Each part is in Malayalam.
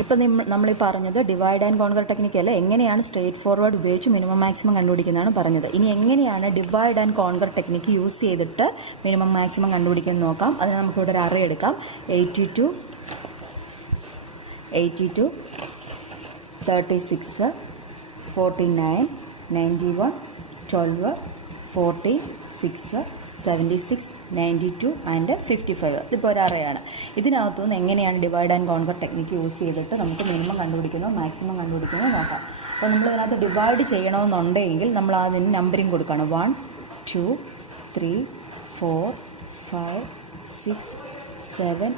ഇപ്പം നമ്മൾ ഈ പറഞ്ഞത് ഡിവൈഡ് ആൻഡ് കോൺകർ ടെക്നിക്കല്ല, എങ്ങനെയാണ് സ്ട്രേറ്റ് ഫോർവേഡ് ഉപയോഗിച്ച് മിനിമം മാക്സിമം കണ്ടുപിടിക്കുന്നതാണ് പറഞ്ഞത്. ഇനി എങ്ങനെയാണ് divide and conquer technique use ചെയ്തിട്ട് മിനിമം മാക്സിമം കണ്ടുപിടിക്കുന്നത് നോക്കാം. അതിന് നമുക്കിവിടെ ഒരു അറേ എടുക്കാം. 82, 36, 49, 91, 12, 40, 6, 76, 92 ആൻഡ് 55. ഇതിപ്പോൾ ഒരു അറേയാണ്. ഇതിനകത്തുനിന്ന് എങ്ങനെയാണ് divide and conquer technique use ചെയ്തിട്ട് നമുക്ക് മിനിമം കണ്ടുപിടിക്കുന്നോ മാക്സിമം കണ്ടുപിടിക്കുന്നോ നോക്കാം. അപ്പോൾ നമ്മൾ ഇതിനകത്ത് ഡിവൈഡ് ചെയ്യണമെന്നുണ്ടെങ്കിൽ നമ്മൾ അതിന് നമ്പറിങ് കൊടുക്കണം. 1, 2, 3, 4, 5, 6, 7,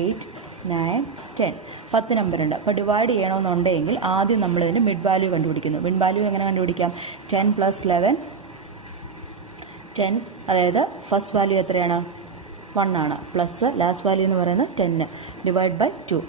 8, 9, 10. 10 നമ്പറുണ്ട്. അപ്പോൾ ഡിവൈഡ് ചെയ്യണമെന്നുണ്ടെങ്കിൽ ആദ്യം നമ്മളിതിന് മിഡ് വാല്യൂ കണ്ടുപിടിക്കുന്നു. മിഡ് വാല്യൂ എങ്ങനെ കണ്ടുപിടിക്കാം? 10 + 11, 10. അതായത് ഫസ്റ്റ് വാല്യൂ എത്രയാണ്? 1 ആണ്. പ്ലസ് ലാസ്റ്റ് വാല്യൂ എന്ന് പറയുന്നത് 10 ഡിവൈഡ് ബൈ 2.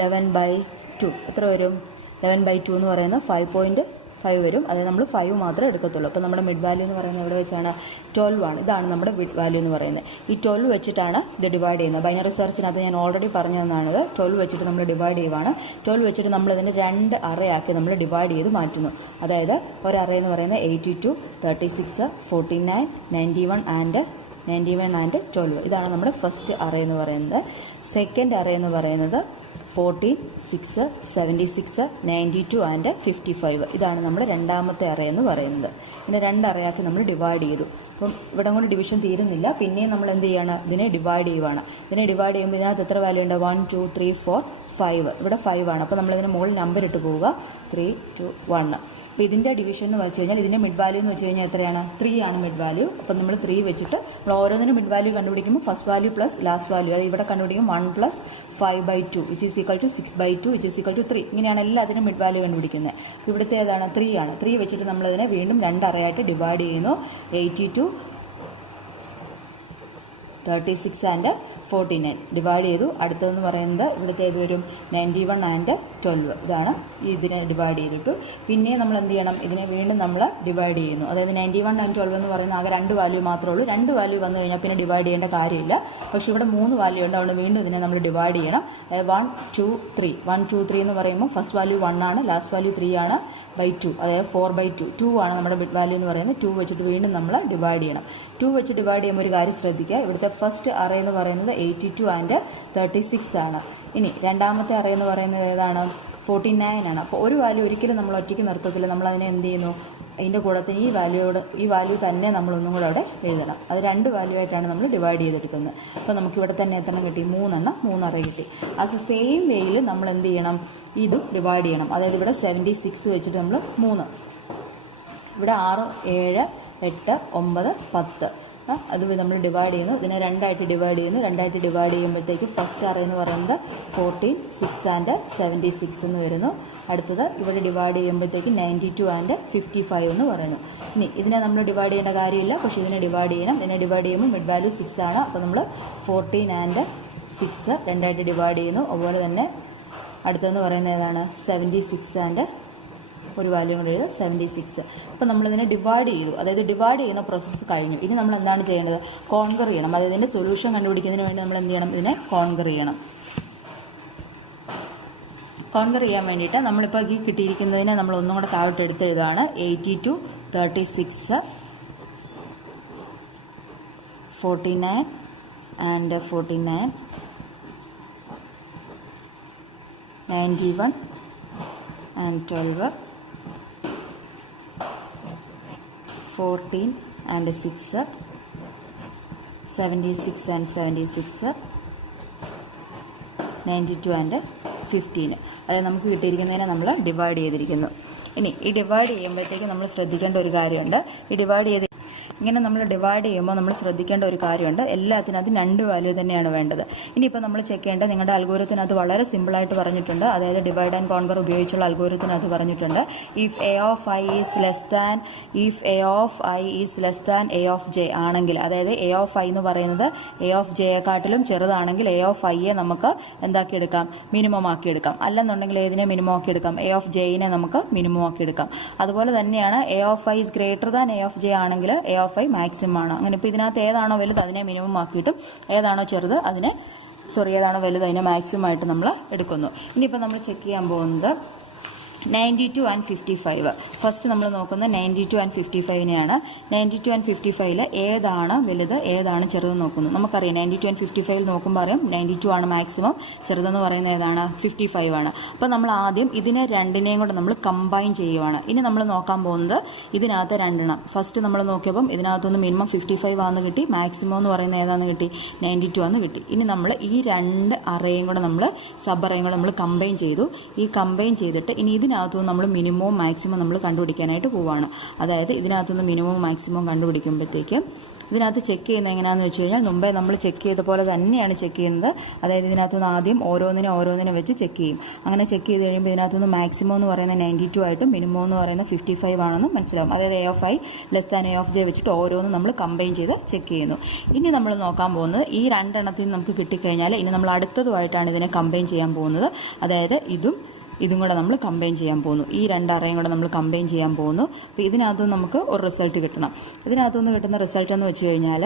11/2 എത്ര വരും? 11/2 എന്ന് പറയുന്നത് 5.5 വരും. അതായത് നമ്മൾ 5 മാത്രമേ എടുക്കത്തുള്ളൂ. അപ്പോൾ നമ്മുടെ മിഡ് വാല്യൂ എന്ന് പറയുന്നത് എവിടെ വെച്ചാണ്? 12 ആണ്. ഇതാണ് നമ്മുടെ മിഡ് വാല്യൂ എന്ന് പറയുന്നത്. ഈ 12 വെച്ചിട്ടാണ് ഇത് ഡിവൈഡ് ചെയ്യുന്നത്. ബൈനറി സെർച്ചിനകത്ത് ഞാൻ ഓൾറെഡി പറഞ്ഞു തന്നാണിത്. 12 വെച്ചിട്ട് നമ്മൾ ഡിവൈഡ് ചെയ്യുവാണ്. 12 വെച്ചിട്ട് നമ്മൾ ഇതിന് 2 അറേ ആക്കി നമ്മൾ ഡിവൈഡ് ചെയ്ത് മാറ്റുന്നു. അതായത് ഒരു അറേ എന്ന് പറയുന്നത് 82, 36, 49, 91 ആൻഡ് 12. ഇതാണ് നമ്മുടെ ഫസ്റ്റ് അറേ എന്ന് പറയുന്നത്. സെക്കൻഡ് അറേ എന്ന് പറയുന്നത് 14, 6, 76, 92 ആൻഡ് 55. ഇതാണ് നമ്മുടെ രണ്ടാമത്തെ അറേ എന്ന് പറയുന്നത്. പിന്നെ 2 അറയാക്കി നമ്മൾ ഡിവൈഡ് ചെയ്തു. അപ്പം ഇവിടെ കൊണ്ട് ഡിവിഷൻ തീരുന്നില്ല. പിന്നെയും നമ്മൾ എന്ത് ചെയ്യാണ്? ഇതിനെ ഡിവൈഡ് ചെയ്യുവാണ്. ഇതിനെ ഡിവൈഡ് ചെയ്യുമ്പോൾ ഇതിനകത്ത് എത്ര വാല്യൂ ഉണ്ട്? 1, 2, 3, 4, 5. ഇവിടെ 5 ആണ്. അപ്പോൾ നമ്മളിതിന് മുകളിൽ നമ്പർ ഇട്ട് പോവുക. 3, 2, 1. അപ്പോൾ ഇതിൻ്റെ ഡിവിഷൻ എന്ന് വെച്ച് കഴിഞ്ഞാൽ ഇതിൻ്റെ മിഡ് വാല്യൂ എന്ന് വെച്ച് കഴിഞ്ഞാൽ എത്രയാണ്? 3 ആണ് മിഡ് വാല്യൂ. അപ്പോൾ നമ്മൾ 3 വെച്ചിട്ട് നമ്മൾ ഓരോന്നിനും മിഡ് വാല്യൂ കണ്ടുപിടിക്കുമ്പോൾ first value plus last value, അത് ഇവിടെ കണ്ടുപിടിക്കും 1 + 5/2 = 6/2 = 3. ഇങ്ങനെയാണ് എല്ലാത്തിനും മിഡ് വാല്യൂ കണ്ടുപിടിക്കുന്നത്. അപ്പോൾ ഇവിടുത്തെ ഏതാണ്? 3 ആണ്. 3 വെച്ചിട്ട് നമ്മളതിനെ വീണ്ടും 2 അറയായിട്ട് ഡിവൈഡ് ചെയ്യുന്നു. 82, 36 ആൻഡ് 49 ഡിവൈഡ് ചെയ്തു. അടുത്തതെന്ന് പറയുന്നത് ഇവിടുത്തെ ഏത് വരും? 91 ആൻഡ് 12. ഇതാണ് ഇതിനെ ഡിവൈഡ് ചെയ്തിട്ടു. പിന്നെ നമ്മൾ എന്ത് ചെയ്യണം? ഇതിനെ വീണ്ടും നമ്മൾ ഡിവൈഡ് ചെയ്യുന്നു. അതായത് 91 ആൻഡ് 12 എന്ന് പറയുന്നത് ആകെ 2 വാല്യൂ മാത്രമേ ഉള്ളൂ. 2 വാല്യൂ വന്നു കഴിഞ്ഞാൽ പിന്നെ ഡിവൈഡ് ചെയ്യേണ്ട കാര്യമില്ല. പക്ഷേ ഇവിടെ 3 വാല്യൂ ഉണ്ട്. അതുകൊണ്ട് വീണ്ടും ഇതിനെ നമ്മൾ ഡിവൈഡ് ചെയ്യണം. അതായത് 1, 2, 3. 1, 2, 3 എന്ന് പറയുമ്പോൾ ഫസ്റ്റ് വാല്യൂ 1 ആണ്, ലാസ്റ്റ് വാല്യൂ 3 ആണ് ബൈ 2. അതായത് 4/2. 2 ആണ് നമ്മുടെ മിഡ് വാല്യൂ എന്ന് പറയുന്നത്. 2 വെച്ചിട്ട് വീണ്ടും നമ്മൾ ഡിവൈഡ് ചെയ്യണം. 2 വെച്ച് ഡിവൈഡ് ചെയ്യുമ്പോൾ ഒരു കാര്യം ശ്രദ്ധിക്കുക. ഇവിടുത്തെ ഫസ്റ്റ് അറേ എന്ന് പറയുന്നത് 82 ആൻഡ് 36 ആണ്. ഇനി രണ്ടാമത്തെ അറേ എന്ന് പറയുന്നത് ഏതാണ്? 49 ആണ്. അപ്പോൾ ഒരു വാല്യൂ ഒരിക്കലും നമ്മൾ ഒറ്റയ്ക്ക് നിർത്തത്തില്ല. നമ്മൾ അതിനെ എന്ത് ചെയ്യുന്നു? അതിൻ്റെ കൂടത്തിന് ഈ വാല്യൂ തന്നെ നമ്മൾ ഒന്നും കൂടെ അവിടെ എഴുതണം. അത് 2 വാല്യൂ ആയിട്ടാണ് നമ്മൾ ഡിവൈഡ് ചെയ്തെടുക്കുന്നത്. അപ്പോൾ നമുക്ക് ഇവിടെ തന്നെ എത്ര കിട്ടി? 3 അറേ കിട്ടി. ആസ് സെയിം വേയിൽ നമ്മൾ എന്ത് ചെയ്യണം? ഇതും ഡിവൈഡ് ചെയ്യണം. അതായത് ഇവിടെ 76 വെച്ചിട്ട് നമ്മൾ 3, ഇവിടെ 6, 7, 8, 9, 10 അത് നമ്മൾ ഡിവൈഡ് ചെയ്യുന്നു. ഇതിനെ 2 ആയിട്ട് ഡിവൈഡ് ചെയ്യുന്നു. 2 ആയിട്ട് ഡിവൈഡ് ചെയ്യുമ്പോഴത്തേക്ക് ഫസ്റ്റ് അറേ എന്ന് പറയുന്നത് 14, 6 ആൻഡ് 76 എന്ന് വരുന്നു. അടുത്തത് ഇവിടെ ഡിവൈഡ് ചെയ്യുമ്പോഴത്തേക്ക് 92 ആൻഡ് 55 എന്ന് പറയുന്നു. ഇനി ഇതിനെ നമ്മൾ ഡിവൈഡ് ചെയ്യേണ്ട കാര്യമില്ല, പക്ഷേ ഇതിനെ ഡിവൈഡ് ചെയ്യണം. ഇതിനെ ഡിവൈഡ് ചെയ്യുമ്പോൾ മിഡ് വാല്യൂ 6 ആണ്. അപ്പോൾ നമ്മൾ 14 ആൻഡ് 6 2 ആയിട്ട് ഡിവൈഡ് ചെയ്യുന്നു. അതുപോലെ തന്നെ അടുത്തതെന്ന് പറയുന്നത് ഏതാണ്? 76 ആൻഡ് ഒരു വാല്യൂ കൂടെ എഴുതുക, 76. അപ്പോൾ നമ്മളിതിനെ ഡിവൈഡ് ചെയ്തു. അതായത് ഡിവൈഡ് ചെയ്യുന്ന പ്രോസസ്സ് കഴിഞ്ഞു. ഇനി നമ്മൾ എന്താണ് ചെയ്യേണ്ടത്? കോൺകർ ചെയ്യണം. അതായത് ഇതിൻ്റെ സൊല്യൂഷൻ കണ്ടുപിടിക്കുന്നതിന് വേണ്ടി നമ്മൾ എന്ത് ചെയ്യണം? ഇതിനെ കോൺകർ ചെയ്യണം. കോൺകർ ചെയ്യാൻ വേണ്ടിയിട്ട് നമ്മളിപ്പോൾ ഈ കിട്ടിയിരിക്കുന്നതിനെ നമ്മൾ ഒന്നും കൂടെ താഴോട്ട് എടുത്ത് എഴുതുകയാണ്. 82, 36, 49 and 49, 91 and 12, 14 and 6, 76 and 76, 92 and 15. അതായത് നമുക്ക് കിട്ടിയിരിക്കുന്നതിനെ നമ്മൾ ഡിവൈഡ് ചെയ്തിരിക്കുന്നു. ഇനി ഈ ഡിവൈഡ് ചെയ്യുമ്പോഴത്തേക്ക് നമ്മൾ ശ്രദ്ധിക്കേണ്ട ഒരു കാര്യമുണ്ട്. ഈ ഡിവൈഡ് ചെയ്ത് ഇങ്ങനെ നമ്മൾ ഡിവൈഡ് ചെയ്യുമ്പോൾ നമ്മൾ ശ്രദ്ധിക്കേണ്ട ഒരു കാര്യമുണ്ട്. എല്ലാത്തിനകത്തും 2 വാല്യൂ തന്നെയാണ് വേണ്ടത്. ഇനിയിപ്പോൾ നമ്മൾ ചെക്ക് ചെയ്യേണ്ടത് നിങ്ങളുടെ അൽഗോരിതത്തിനകത്ത് വളരെ സിമ്പിളായിട്ട് പറഞ്ഞിട്ടുണ്ട്. അതായത് ഡിവൈഡ് ആൻഡ് കോൺകർ ഉപയോഗിച്ചുള്ള അൽഗോരിതത്തിനകത്ത് പറഞ്ഞിട്ടുണ്ട്. If A of I is less than A of J ആണെങ്കിൽ, അതായത് എ ഓഫ് ഐ എന്ന് പറയുന്നത് എ ഓഫ് ജെയെക്കാട്ടിലും ചെറുതാണെങ്കിൽ എ ഓഫ് ഐയെ നമുക്ക് എന്താക്കിയെടുക്കാം? മിനിമം ആക്കിയെടുക്കാം. അല്ലെന്നുണ്ടെങ്കിൽ ഏതിനെ മിനിമം ആക്കിയെടുക്കാം? എ ഓഫ് ജെയിനെ നമുക്ക് മിനിമം ആക്കിയെടുക്കാം. അതുപോലെ തന്നെയാണ് A of I is greater than A of J ആണെങ്കിൽ എ ഓഫ് ഐ മാക്സിമം ആണ്. അങ്ങനെ ഇപ്പോൾ ഇതിനകത്ത് ഏതാണോ വലുത് അതിനെ മിനിമം ആക്കിയിട്ടും ഏതാണോ ചെറുത് അതിനെ ഏതാണ് വലുത് അതിനെ മാക്സിമം ആയിട്ട് നമ്മൾ എടുക്കുന്നു. ഇനിയിപ്പോൾ നമ്മൾ ചെക്ക് ചെയ്യാൻ പോകുന്നത് 92 and 55. ഫസ്റ്റ് നമ്മൾ നോക്കുന്നത് 92 and 55നെയാണ്. 92 and 55 ഏതാണ് വലുത് ഏതാണ് ചെറുതെന്ന് നോക്കുന്നു. നമുക്കറിയാം 92 and 55 നോക്കുമ്പോൾ അറിയാം 92 ആണ് മാക്സിമം, ചെറുതെന്ന് പറയുന്നത് ഏതാണ് 55 ആണ്. അപ്പോൾ നമ്മൾ ആദ്യം ഇതിനെ രണ്ടിനെയും കൂടെ നമ്മൾ കമ്പൈൻ ചെയ്യുവാണ്. ഇനി നമ്മൾ നോക്കാൻ പോകുന്നത് ഇതിനകത്ത് രണ്ടെണ്ണം. ഫസ്റ്റ് നമ്മൾ നോക്കിയപ്പം ഇതിനകത്തുനിന്ന് മിനിമം 55 ആണെന്ന് കിട്ടി, മാക്സിമം എന്ന് പറയുന്നത് ഏതാണെന്ന് കിട്ടി 92 ആണെന്ന് കിട്ടി. ഇനി നമ്മൾ ഈ രണ്ട് അറേയും കൂടെ നമ്മൾ സബ് അറേയും കൂടെ നമ്മൾ കമ്പൈൻ ചെയ്തു. ഈ കമ്പൈൻ ചെയ്തിട്ട് ഇനി ഇതിനകത്തുനിന്ന് നമ്മൾ മിനിമവും മാക്സിമം നമ്മൾ കണ്ടുപിടിക്കാനായിട്ട് പോവുകയാണ്. അതായത് ഇതിനകത്തുനിന്ന് മിനിമവും മാക്സിമം കണ്ടുപിടിക്കുമ്പോഴത്തേക്ക് ഇതിനകത്ത് ചെക്ക് ചെയ്യുന്നത് എങ്ങനെയാണെന്ന് വെച്ച് കഴിഞ്ഞാൽ മുമ്പേ നമ്മൾ ചെക്ക് ചെയ്ത പോലെ തന്നെയാണ് ചെക്ക് ചെയ്യുന്നത്. അതായത് ഇതിനകത്തുനിന്ന് ആദ്യം ഓരോന്നിനെ വെച്ച് ചെക്ക് ചെയ്യും. അങ്ങനെ ചെക്ക് ചെയ്ത് കഴിയുമ്പോൾ ഇതിനകത്തുനിന്ന് മാക്സിമം എന്ന് പറയുന്നത് 92 ആയിട്ടും മിനിമം എന്ന് പറയുന്നത് 55 ആണെന്നും മനസ്സിലാവും. അതായത് A(i) >(A)(j) വെച്ചിട്ട് ഓരോന്നും നമ്മൾ കമ്പൈൻ ചെയ്ത് ചെക്ക് ചെയ്യുന്നു. ഇനി നമ്മൾ നോക്കാൻ പോകുന്നത് ഈ രണ്ടെണ്ണത്തിൽ നിന്ന് നമുക്ക് കിട്ടിക്കഴിഞ്ഞാൽ ഇനി നമ്മൾ അടുത്തതുമായിട്ടാണ് ഇതിനെ കമ്പൈൻ ചെയ്യാൻ പോകുന്നത്. അതായത് ഇതും കൂടെ നമ്മൾ കമ്പൈൻ ചെയ്യാൻ പോകുന്നു. ഈ രണ്ട് അറയും കൂടെ നമ്മൾ കമ്പൈൻ ചെയ്യാൻ പോകുന്നു. അപ്പോൾ ഇതിനകത്തുനിന്ന് നമുക്ക് ഒരു റിസൾട്ട് കിട്ടണം. ഇതിനകത്തുനിന്ന് കിട്ടുന്ന റിസൾട്ട് എന്ന് വെച്ച് കഴിഞ്ഞാൽ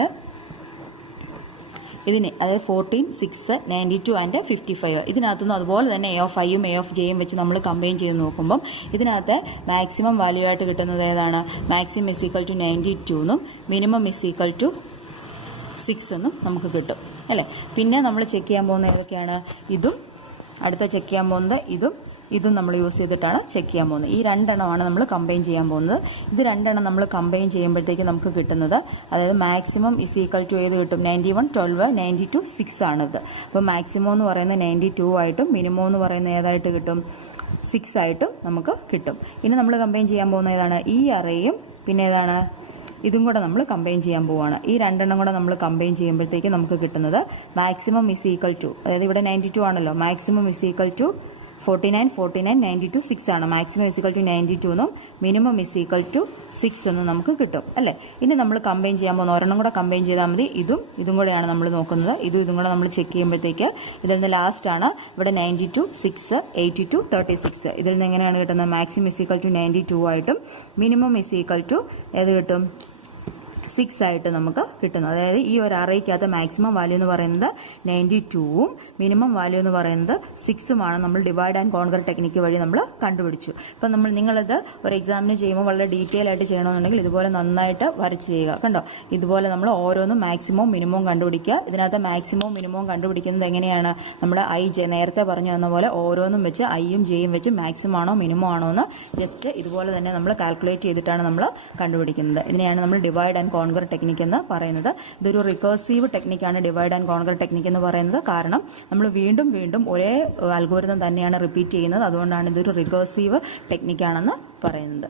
ഇതിന് അതായത് 14, 6, 92 and 55 ഇതിനകത്തുനിന്ന് അതുപോലെ തന്നെ A(i)ഉം A(j)യും വെച്ച് നമ്മൾ കമ്പൈൻ ചെയ്ത് നോക്കുമ്പം ഇതിനകത്ത് മാക്സിമം വാല്യൂ ആയിട്ട് കിട്ടുന്നത് ഏതാണ്? മാക്സിമം = 92 എന്നും മിനിമം = 6 എന്നും നമുക്ക് കിട്ടും അല്ലേ. പിന്നെ നമ്മൾ ചെക്ക് ചെയ്യാൻ പോകുന്ന ഏതൊക്കെയാണ്? ഇതും അടുത്ത ചെക്ക് ചെയ്യാൻ പോകുന്നത് ഇതും നമ്മൾ യൂസ് ചെയ്തിട്ടാണ് ചെക്ക് ചെയ്യാൻ പോകുന്നത്. ഈ രണ്ടെണ്ണമാണ് നമ്മൾ കമ്പൈൻ ചെയ്യാൻ പോകുന്നത്. ഇത് രണ്ടെണ്ണം നമ്മൾ കമ്പൈൻ ചെയ്യുമ്പോഴത്തേക്ക് നമുക്ക് കിട്ടുന്നത് അതായത് മാക്സിമം = ഏത് കിട്ടും? 91, 12, 92, 6 ആണിത്. അപ്പോൾ മാക്സിമം എന്ന് പറയുന്നത് 92 ആയിട്ടും മിനിമം എന്ന് പറയുന്നത് ഏതായിട്ട് കിട്ടും? 6 ആയിട്ടും നമുക്ക് കിട്ടും. ഇനി നമ്മൾ കമ്പൈൻ ചെയ്യാൻ പോകുന്ന ഏതാണ്? ഈ അറേയും പിന്നെ ഏതാണ് ഇതും കൂടെ നമ്മൾ കമ്പൈൻ ചെയ്യാൻ പോവുകയാണ്. ഈ രണ്ടെണ്ണം കൂടെ നമ്മൾ കമ്പൈൻ ചെയ്യുമ്പോഴത്തേക്ക് നമുക്ക് കിട്ടുന്നത് മാക്സിമം = അതായത് ഇവിടെ 92 ആണല്ലോ, മാക്സിമം = 49, 49, 92, 6 ആണ്. മാക്സിമം = 92 എന്നും മിനിമം = 6 എന്നും നമുക്ക് കിട്ടും അല്ലേ. ഇനി നമ്മൾ കമ്പൈൻ ചെയ്യാൻ പോകുന്ന ഒരെണ്ണം കൂടെ കമ്പൈൻ ചെയ്താൽ മതി. ഇതും കൂടെയാണ് നമ്മൾ നോക്കുന്നത്. ഇതും കൂടെ നമ്മൾ ചെക്ക് ചെയ്യുമ്പോഴത്തേക്ക് ഇതിൽ നിന്ന് ലാസ്റ്റാണ് ഇവിടെ 92, 6, 82, 36. ഇതിൽ നിന്ന് എങ്ങനെയാണ് കിട്ടുന്നത്? മാക്സിമം = 92 ആയിട്ടും മിനിമം = ഏത് കിട്ടും? 6 ആയിട്ട് നമുക്ക് കിട്ടുന്നു. അതായത് ഈ ഒരു അറേക്കകത്ത് മാക്സിമം വാല്യൂ എന്ന് പറയുന്നത് 92ഉം മിനിമം വാല്യൂ എന്ന് പറയുന്നത് 6ഉമാണ് നമ്മൾ ഡിവൈഡ് ആൻഡ് കോൺകർ ടെക്നിക്ക് വഴി നമ്മൾ കണ്ടുപിടിച്ചു. ഇപ്പം നിങ്ങളിത് ഒരു എക്സാമിന് ചെയ്യുമ്പോൾ വളരെ ഡീറ്റെയിൽ ആയിട്ട് ചെയ്യണമെന്നുണ്ടെങ്കിൽ ഇതുപോലെ നന്നായിട്ട് വരച്ച് ചെയ്യുക. കണ്ടോ, ഇതുപോലെ നമ്മൾ ഓരോന്നും മാക്സിമവും മിനിമവും കണ്ടുപിടിക്കുക. ഇതിനകത്ത് മാക്സിമവും മിനിമവും കണ്ടുപിടിക്കുന്നത് എങ്ങനെയാണ്? നമ്മൾ നേരത്തെ പറഞ്ഞു തന്ന പോലെ ഓരോന്നും വെച്ച് ഐയും ജെയും വെച്ച് മാക്സിമം ആണോ മിനിമം ആണോ എന്ന് ജസ്റ്റ് ഇതുപോലെ തന്നെ നമ്മൾ കാൽക്കുലേറ്റ് ചെയ്തിട്ടാണ് നമ്മൾ കണ്ടുപിടിക്കുന്നത്. ഇതിനെയാണ് നമ്മൾ ഡിവൈഡ് ആൻഡ് കോൺകർ ടെക്നിക്ക് എന്ന് പറയുന്നത്. ഇതൊരു റിക്കേഴ്സീവ് ടെക്നിക്കാണ് ഡിവൈഡ് ആൻഡ് കോൺകർ ടെക്നിക്ക് എന്ന് പറയുന്നത്. കാരണം നമ്മൾ വീണ്ടും ഒരേ അൽഗോരിതം തന്നെയാണ് റിപ്പീറ്റ് ചെയ്യുന്നത്. അതുകൊണ്ടാണ് ഇതൊരു റിക്കേഴ്സീവ് ടെക്നിക്കാണെന്ന് പറയുന്നത്.